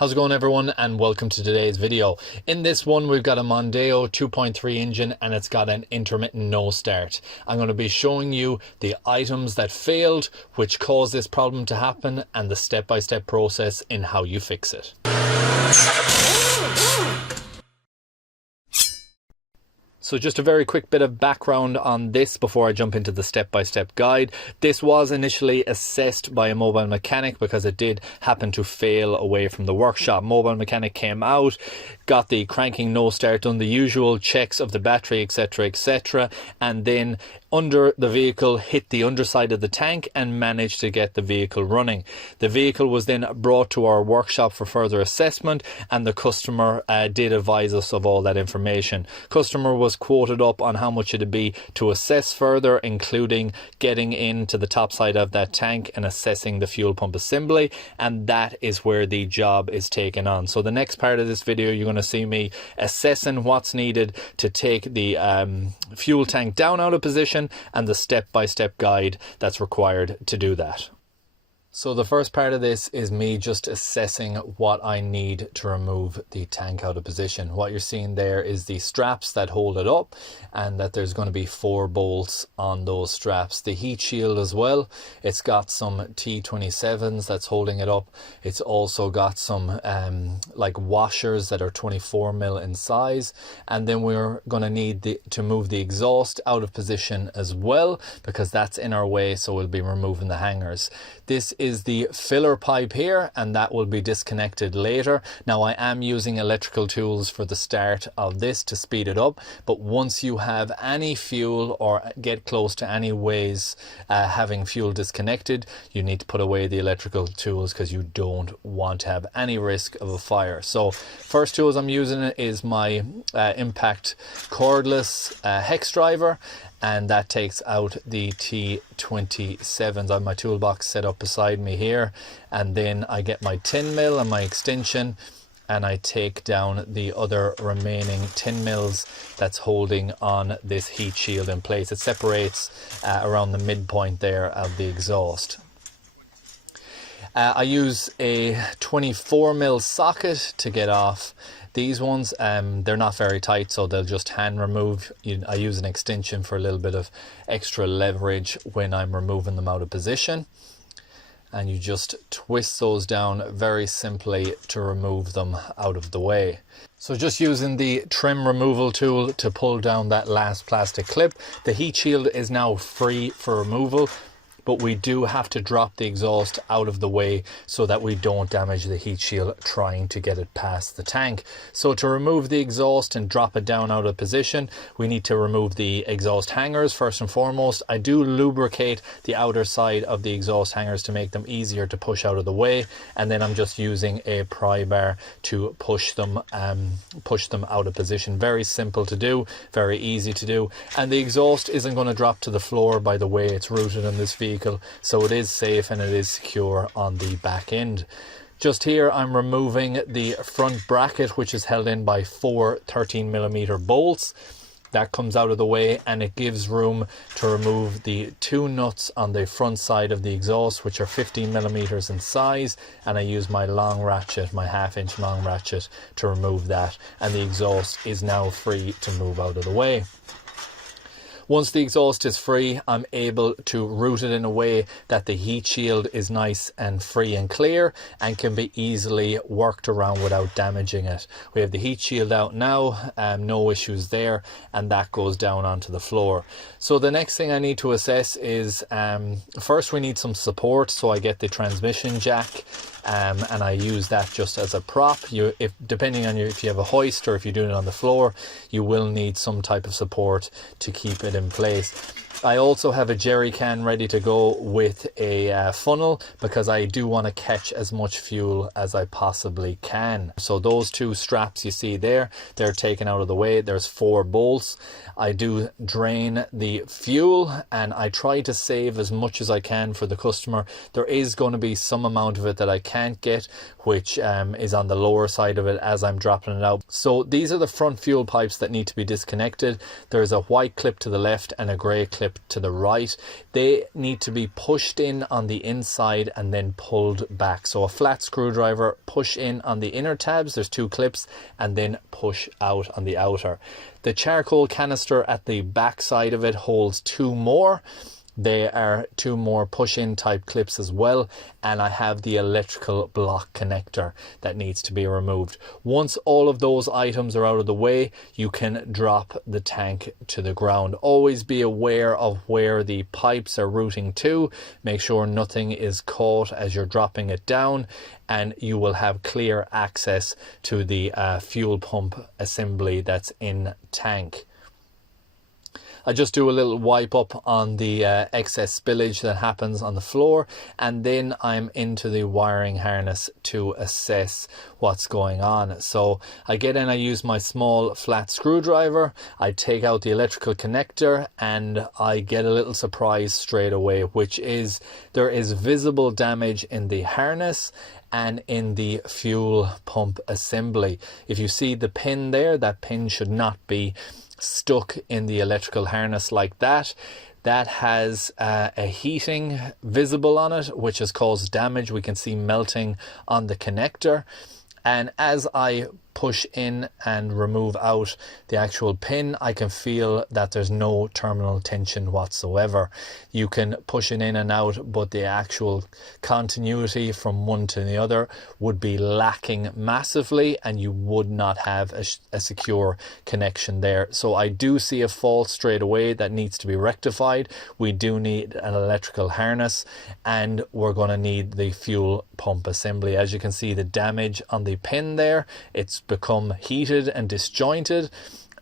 How's it going, everyone, and welcome to today's video. In this one we've got a Mondeo 2.3 engine and it's got an intermittent no start. I'm going to be showing you the items that failed, which caused this problem to happen, and the step-by-step process in how you fix it. So just a very quick bit of background on this before I jump into the step-by-step guide. This was initially assessed by a mobile mechanic because it did happen to fail away from the workshop. Mobile mechanic came out, got the cranking no start, done the usual checks of the battery, etc., and then under the vehicle hit the underside of the tank and managed to get the vehicle running. The vehicle was then brought to our workshop for further assessment, and the customer did advise us of all that information. Customer was quoted up on how much it'd be to assess further, including getting into the top side of that tank and assessing the fuel pump assembly, and that is where the job is taken on. So the next part of this video, you're going to see me assessing what's needed to take the fuel tank down out of position, and the step-by-step guide that's required to do that. So the first part of this is me just assessing what I need to remove the tank out of position. What you're seeing there is the straps that hold it up, and that there's going to be 4 bolts on those straps. The heat shield as well, it's got some T27s that's holding it up. It's also got some like washers that are 24mm in size, and then we're going to need to move the exhaust out of position as well, because that's in our way, so we'll be removing the hangers. This is the filler pipe here, and that will be disconnected later. Now I am using electrical tools for the start of this to speed it up, but once you have any fuel or get close to any ways having fuel disconnected, you need to put away the electrical tools because you don't want to have any risk of a fire. So first tools I'm using is my impact cordless hex driver, and that takes out the T27s. I have my toolbox set up beside me here, and then I get my 10mm and my extension, and I take down the other remaining 10mm that's holding on this heat shield in place. It separates around the midpoint there of the exhaust. I use a 24mm socket to get off these ones. They're not very tight, so they'll just hand remove. I use an extension for a little bit of extra leverage when I'm removing them out of position. And you just twist those down very simply to remove them out of the way. So just using the trim removal tool to pull down that last plastic clip. The heat shield is now free for removal, but we do have to drop the exhaust out of the way so that we don't damage the heat shield trying to get it past the tank. So to remove the exhaust and drop it down out of position, we need to remove the exhaust hangers first and foremost. I do lubricate the outer side of the exhaust hangers to make them easier to push out of the way, and then I'm just using a pry bar to push them out of position. Very simple to do, very easy to do, and the exhaust isn't going to drop to the floor by the way it's routed in this vehicle, so it is safe and it is secure on the back end. Just here I'm removing the front bracket, which is held in by 4 13mm bolts. That comes out of the way, and it gives room to remove the 2 nuts on the front side of the exhaust, which are 15mm in size, and I use my long ratchet, my 1/2 inch long ratchet, to remove that, and the exhaust is now free to move out of the way. Once the exhaust is free, I'm able to route it in a way that the heat shield is nice and free and clear and can be easily worked around without damaging it. We have the heat shield out now, no issues there, and that goes down onto the floor. So the next thing I need to assess is, first we need some support, so I get the transmission jack. And I use that just as a prop. Depending on if you have a hoist or if you're doing it on the floor, you will need some type of support to keep it in place. I also have a jerry can ready to go with a funnel, because I do want to catch as much fuel as I possibly can. So those 2 straps you see there, they're taken out of the way. There's 4 bolts. I do drain the fuel, and I try to save as much as I can for the customer. There is going to be some amount of it that I can't get, which is on the lower side of it as I'm dropping it out. So these are the front fuel pipes that need to be disconnected. There's a white clip to the left and a grey clip clip to the right. They need to be pushed in on the inside and then pulled back. So a flat screwdriver, push in on the inner tabs, there's 2 clips, and then push out on the outer. The charcoal canister at the back side of it holds 2 more. They are 2 more push-in type clips as well, and I have the electrical block connector that needs to be removed. Once all of those items are out of the way, you can drop the tank to the ground. Always be aware of where the pipes are routing to. Make sure nothing is caught as you're dropping it down, and you will have clear access to the fuel pump assembly that's in tank. I just do a little wipe up on the excess spillage that happens on the floor, and then I'm into the wiring harness to assess what's going on. So I get in, I use my small flat screwdriver, I take out the electrical connector, and I get a little surprise straight away, which is there is visible damage in the harness and in the fuel pump assembly. If you see the pin there, that pin should not be stuck in the electrical harness like that. That has a heating visible on it, which has caused damage. We can see melting on the connector, and as I push in and remove out the actual pin, I can feel that there's no terminal tension whatsoever. You can push it in and out, but the actual continuity from one to the other would be lacking massively, and you would not have a secure connection there. So I do see a fault straight away that needs to be rectified. We do need an electrical harness, and we're going to need the fuel pump assembly. As you can see, the damage on the pin there, it's become heated and disjointed,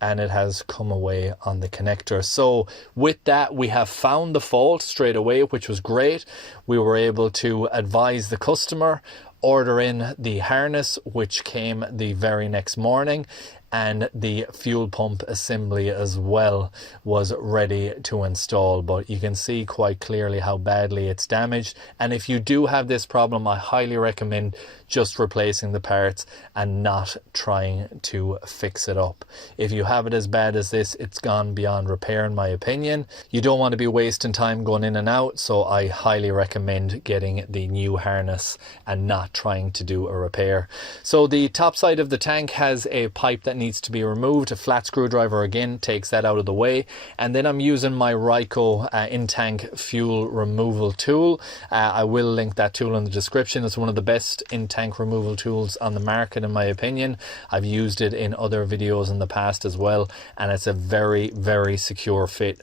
and it has come away on the connector. So with that, we have found the fault straight away, which was great. We were able to advise the customer, order in the harness, which came the very next morning, and the fuel pump assembly as well was ready to install. But you can see quite clearly how badly it's damaged, and if you do have this problem, I highly recommend just replacing the parts and not trying to fix it up. If you have it as bad as this, it's gone beyond repair in my opinion. You don't want to be wasting time going in and out, so I highly recommend getting the new harness and not trying to do a repair. So the top side of the tank has a pipe that needs to be removed. A flat screwdriver again takes that out of the way, and then I'm using my Ryco in-tank fuel removal tool. I will link that tool in the description. It's one of the best in-tank removal tools on the market in my opinion. I've used it in other videos in the past as well, and it's a very, very secure fit.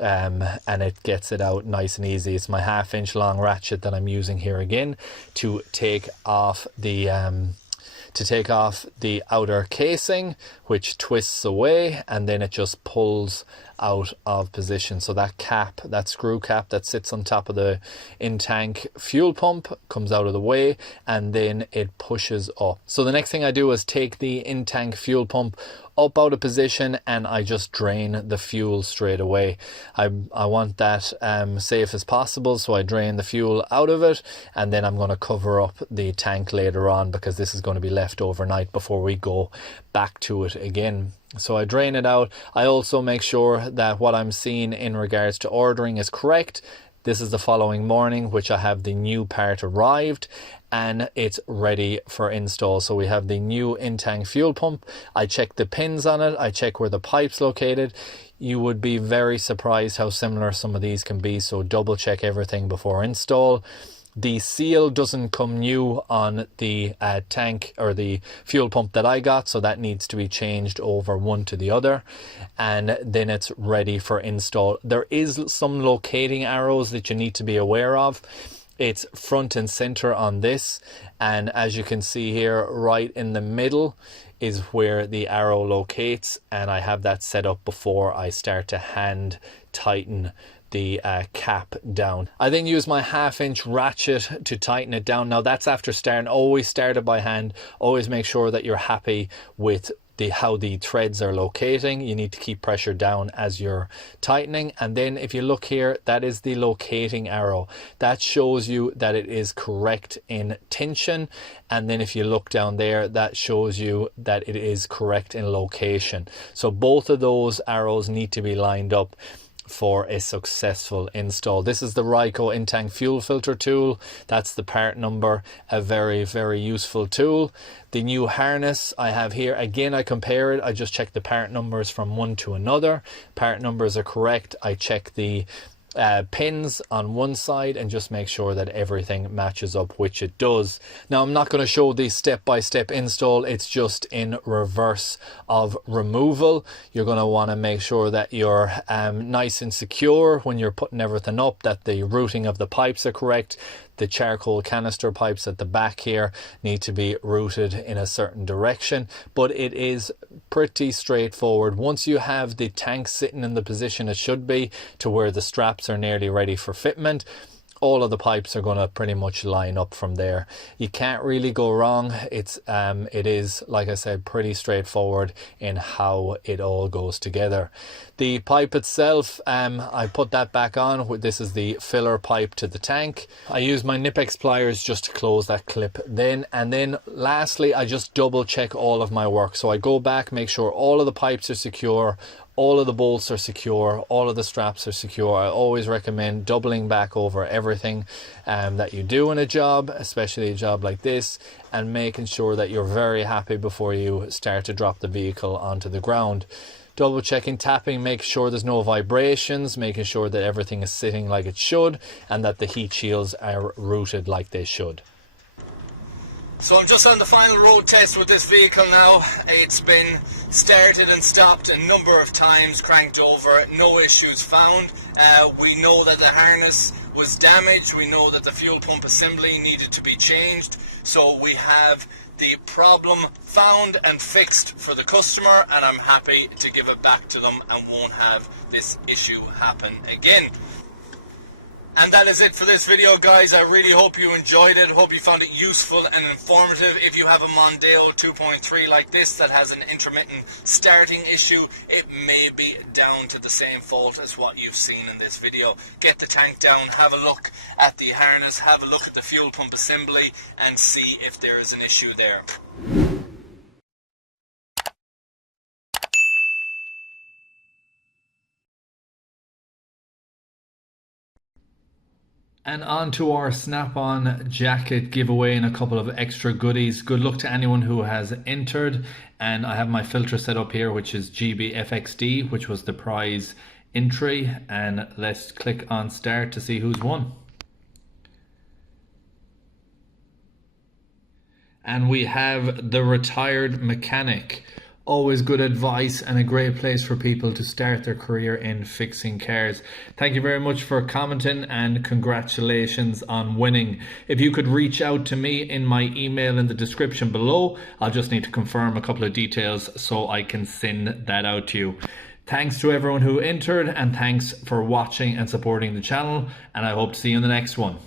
And it gets it out nice and easy. It's my 1/2 inch long ratchet that I'm using here again to take off the outer casing, which twists away, and then it just pulls out of position. So that cap, that screw cap that sits on top of the in-tank fuel pump, comes out of the way, and then it pushes up. So the next thing I do is take the in-tank fuel pump up out of position, and I just drain the fuel straight away. I want that safe as possible, so I drain the fuel out of it, and then I'm going to cover up the tank later on, because this is going to be left overnight before we go back to it again. So I drain it out. I also make sure that what I'm seeing in regards to ordering is correct. This is the following morning, which I have the new part arrived, and it's ready for install. So we have the new in-tank fuel pump. I check the pins on it. I check where the pipe's located. You would be very surprised how similar some of these can be, so double check everything before install. The seal doesn't come new on the tank or the fuel pump that I got, so that needs to be changed over one to the other, and then it's ready for install. There is some locating arrows that you need to be aware of. It's front and center on this, and as you can see here, right in the middle is where the arrow locates, and I have that set up before I start to hand tighten the cap down. I then use my 1/2 inch ratchet to tighten it down. Now that's after starting. Always start it by hand. Always make sure that you're happy with how the threads are locating. You need to keep pressure down as you're tightening, and then if you look here, that is the locating arrow. That shows you that it is correct in tension, and then if you look down there, that shows you that it is correct in location. So both of those arrows need to be lined up. for a successful install. This is the Ryco in-tank fuel filter tool. That's the part number, a very, very useful tool. The new harness I have here, again, I compare it. I just check the part numbers from one to another. Part numbers are correct. I check the pins on one side and just make sure that everything matches up, which it does. Now, I'm not going to show the step-by-step install. It's just in reverse of removal. You're going to want to make sure that you're nice and secure when you're putting everything up, that the routing of the pipes are correct. The charcoal canister pipes at the back here need to be routed in a certain direction, but it is pretty straightforward. Once you have the tank sitting in the position it should be, to where the straps are nearly ready for fitment, all of the pipes are going to pretty much line up from there. You can't really go wrong. It is, like I said, pretty straightforward in how it all goes together. The pipe itself, I put that back on. This is the filler pipe to the tank. I use my Nipex pliers just to close that clip then. And then lastly, I just double check all of my work. So I go back, make sure all of the pipes are secure, all of the bolts are secure, all of the straps are secure. I always recommend doubling back over everything that you do in a job, especially a job like this, and making sure that you're very happy before you start to drop the vehicle onto the ground. Double checking, tapping, make sure there's no vibrations, making sure that everything is sitting like it should and that the heat shields are routed like they should. So I'm just on the final road test with this vehicle now. It's been started and stopped a number of times, cranked over, no issues found. We know that the harness was damaged. We know that the fuel pump assembly needed to be changed. So we have the problem found and fixed for the customer, and I'm happy to give it back to them and won't have this issue happen again. And that is it for this video, guys. I really hope you enjoyed it. Hope you found it useful and informative. If you have a Mondeo 2.3 like this that has an intermittent starting issue, it may be down to the same fault as what you've seen in this video. Get the tank down, have a look at the harness, have a look at the fuel pump assembly, and see if there is an issue there. And on to our snap-on jacket giveaway and a couple of extra goodies. Good luck to anyone who has entered. And I have my filter set up here, which is GBFXD, which was the prize entry. And let's click on start to see who's won. And we have the retired mechanic. Always good advice and a great place for people to start their career in fixing cars. Thank you very much for commenting and congratulations on winning. If you could reach out to me in my email in the description below, I'll just need to confirm a couple of details so I can send that out to you. Thanks to everyone who entered, and thanks for watching and supporting the channel, and I hope to see you in the next one.